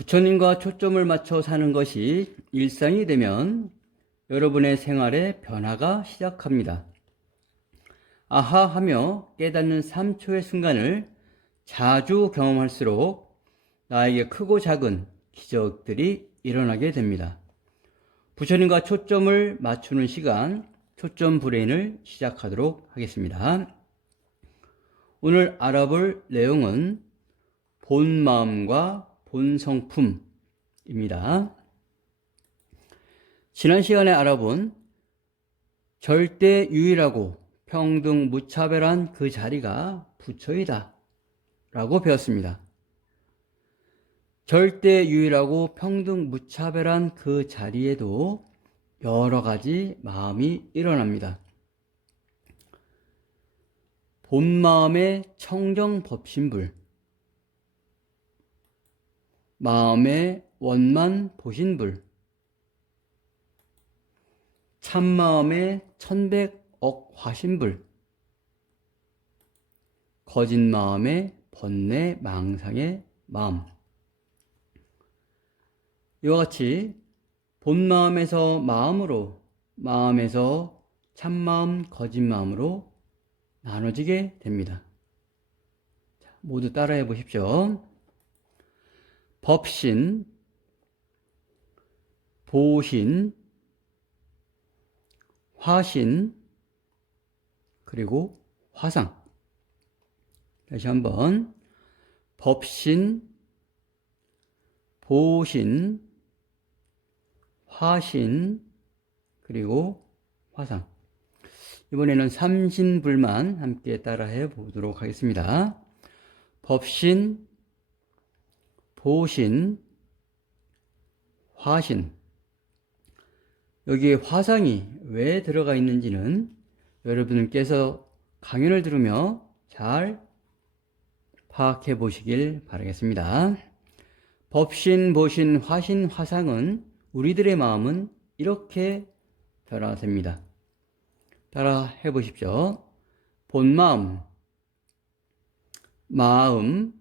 부처님과 초점을 맞춰 사는 것이 일상이 되면 여러분의 생활에 변화가 시작합니다. 아하 하며 깨닫는 3초의 순간을 자주 경험할수록 나에게 크고 작은 기적들이 일어나게 됩니다. 부처님과 초점을 맞추는 시간, 초점 브레인을 시작하도록 하겠습니다. 오늘 알아볼 내용은 본마음과 본성품입니다. 지난 시간에 알아본 절대 유일하고 평등 무차별한 그 자리가 부처이다 라고 배웠습니다. 절대 유일하고 평등 무차별한 그 자리에도 여러 가지 마음이 일어납니다. 본마음의 청정법신불, 마음의 원만 보신불, 참마음의 천백억 화신불, 거짓마음의 번뇌 망상의 마음. 이와 같이 본마음에서 마음으로, 마음에서 참마음, 거짓마음으로 나눠지게 됩니다. 모두 따라해 보십시오. 법신, 보신, 화신, 그리고 화상. 다시 한번 법신, 보신, 화신, 그리고 화상. 이번에는 삼신불만 함께 따라해 보도록 하겠습니다. 법신, 보신, 화신. 여기에 화상이 왜 들어가 있는지는 여러분께서 강연을 들으며 잘 파악해 보시길 바라겠습니다. 법신, 보신, 화신, 화상은 우리들의 마음은 이렇게 변화됩니다. 따라 해보십시오. 본마음, 마음,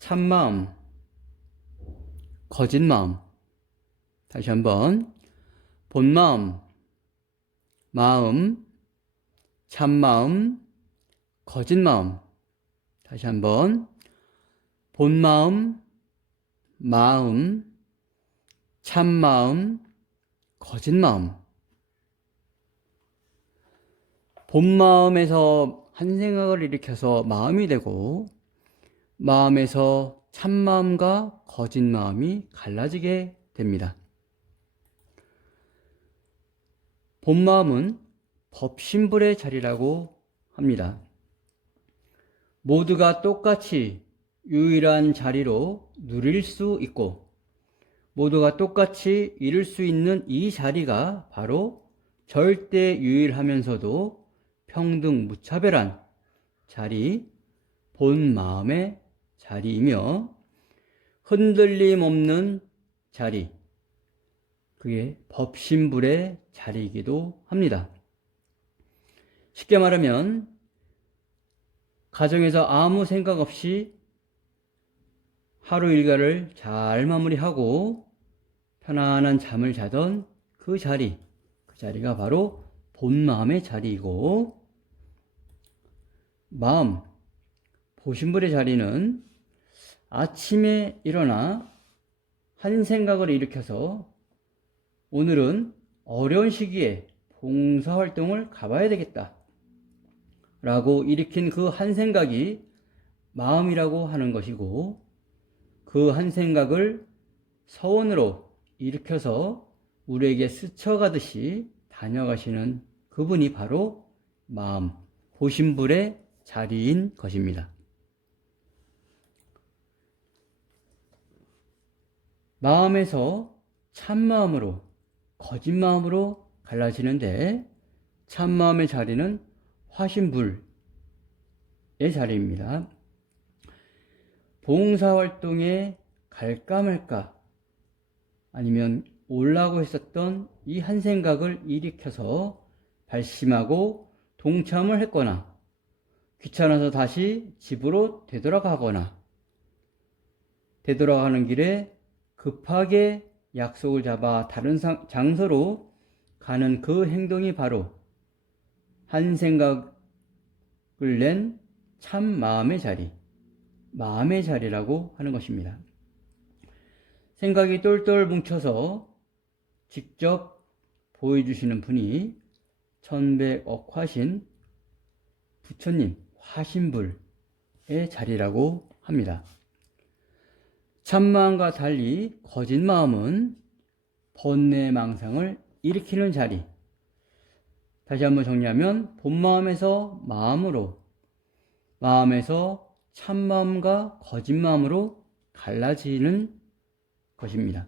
참마음, 거짓마음. 다시 한번 본마음, 마음, 참마음, 거짓마음. 다시 한번 본마음, 마음, 참마음, 거짓마음. 본마음에서 한 생각을 일으켜서 마음이 되고 마음에서 참마음과 거짓마음이 갈라지게 됩니다. 본마음은 법신불의 자리라고 합니다. 모두가 똑같이 유일한 자리로 누릴 수 있고 모두가 똑같이 이룰 수 있는 이 자리가 바로 절대 유일하면서도 평등 무차별한 자리, 본마음의 자리이며 흔들림 없는 자리, 그게 법신불의 자리이기도 합니다. 쉽게 말하면 가정에서 아무 생각 없이 하루 일과를 잘 마무리하고 편안한 잠을 자던 그 자리가 바로 본마음의 자리이고, 마음, 보신불의 자리는 아침에 일어나 한 생각을 일으켜서 오늘은 어려운 시기에 봉사활동을 가봐야 되겠다 라고 일으킨 그 한 생각이 마음이라고 하는 것이고, 그 한 생각을 서원으로 일으켜서 우리에게 스쳐가듯이 다녀가시는 그분이 바로 마음, 보신불의 자리인 것입니다. 마음에서 참마음으로, 거짓마음으로 갈라지는데 참마음의 자리는 화신불의 자리입니다. 봉사활동에 갈까 말까 아니면 올라고 했었던 이 한 생각을 일으켜서 발심하고 동참을 했거나 귀찮아서 다시 집으로 되돌아가거나 되돌아가는 길에 급하게 약속을 잡아 다른 장소로 가는 그 행동이 바로 한 생각을 낸 참 마음의 자리, 마음의 자리라고 하는 것입니다. 생각이 똘똘 뭉쳐서 직접 보여주시는 분이 천백억화신 부처님, 화신불의 자리라고 합니다. 참마음과 달리 거짓마음은 번뇌망상을 일으키는 자리. 다시 한번 정리하면 본마음에서 마음으로, 마음에서 참마음과 거짓마음으로 갈라지는 것입니다.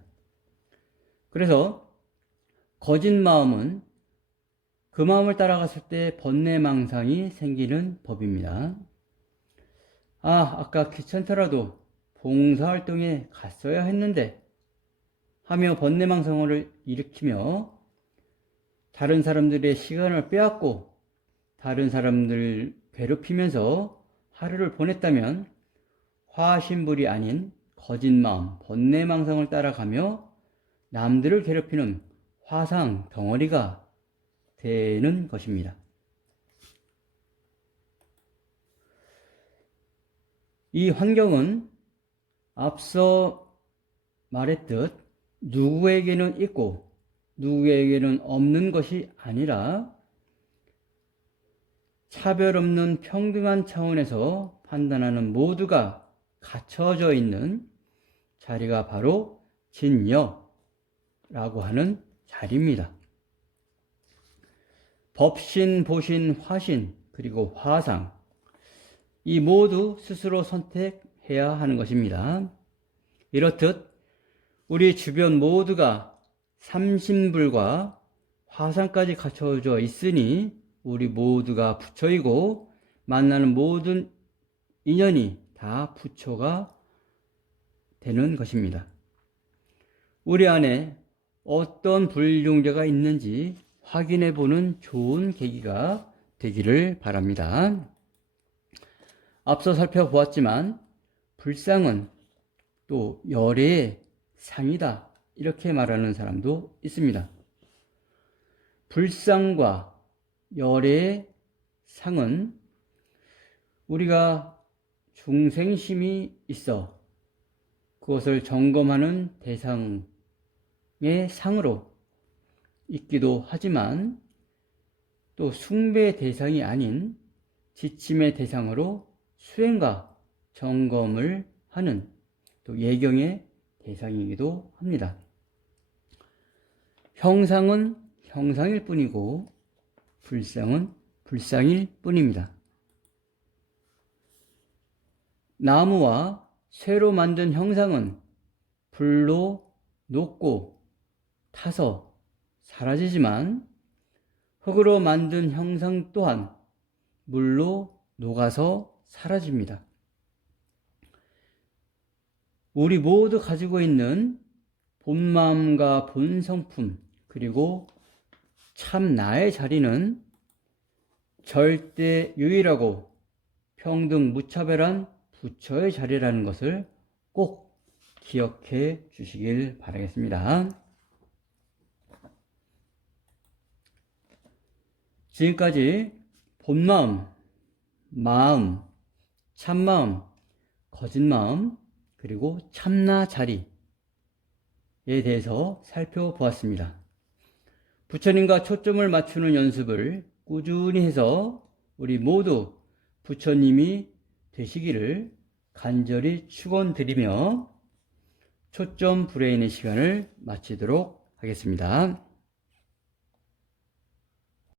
그래서 거짓마음은 그 마음을 따라갔을 때 번뇌망상이 생기는 법입니다. 아까 귀찮더라도 봉사활동에 갔어야 했는데 하며 번뇌망상을 일으키며 다른 사람들의 시간을 빼앗고 다른 사람들을 괴롭히면서 하루를 보냈다면 화신불이 아닌 거짓마음, 번뇌망상을 따라가며 남들을 괴롭히는 화상 덩어리가 되는 것입니다. 이 환경은 앞서 말했듯 누구에게는 있고 누구에게는 없는 것이 아니라 차별 없는 평등한 차원에서 판단하는 모두가 갖춰져 있는 자리가 바로 진여라고 하는 자리입니다. 법신, 보신, 화신, 그리고 화상, 이 모두 스스로 선택해야 하는 것입니다. 이렇듯 우리 주변 모두가 삼신불과 화상까지 갖춰져 있으니 우리 모두가 부처이고 만나는 모든 인연이 다 부처가 되는 것입니다. 우리 안에 어떤 불용자가 있는지 확인해 보는 좋은 계기가 되기를 바랍니다. 앞서 살펴보았지만 불상은 또 열애의 상이다, 이렇게 말하는 사람도 있습니다. 불상과 열애의 상은 우리가 중생심이 있어 그것을 점검하는 대상의 상으로 있기도 하지만 또 숭배의 대상이 아닌 지침의 대상으로 수행과 점검을 하는 또 예경의 대상이기도 합니다. 형상은 형상일 뿐이고 불상은 불상일 뿐입니다. 나무와 쇠로 만든 형상은 불로 녹고 타서 사라지지만 흙으로 만든 형상 또한 물로 녹아서 사라집니다. 우리 모두 가지고 있는 본마음과 본성품, 그리고 참 나의 자리는 절대 유일하고 평등 무차별한 부처의 자리라는 것을 꼭 기억해 주시길 바라겠습니다. 지금까지 본마음, 마음, 참마음, 거짓마음, 그리고 참나 자리에 대해서 살펴보았습니다. 부처님과 초점을 맞추는 연습을 꾸준히 해서 우리 모두 부처님이 되시기를 간절히 축원드리며 초점 브레인의 시간을 마치도록 하겠습니다.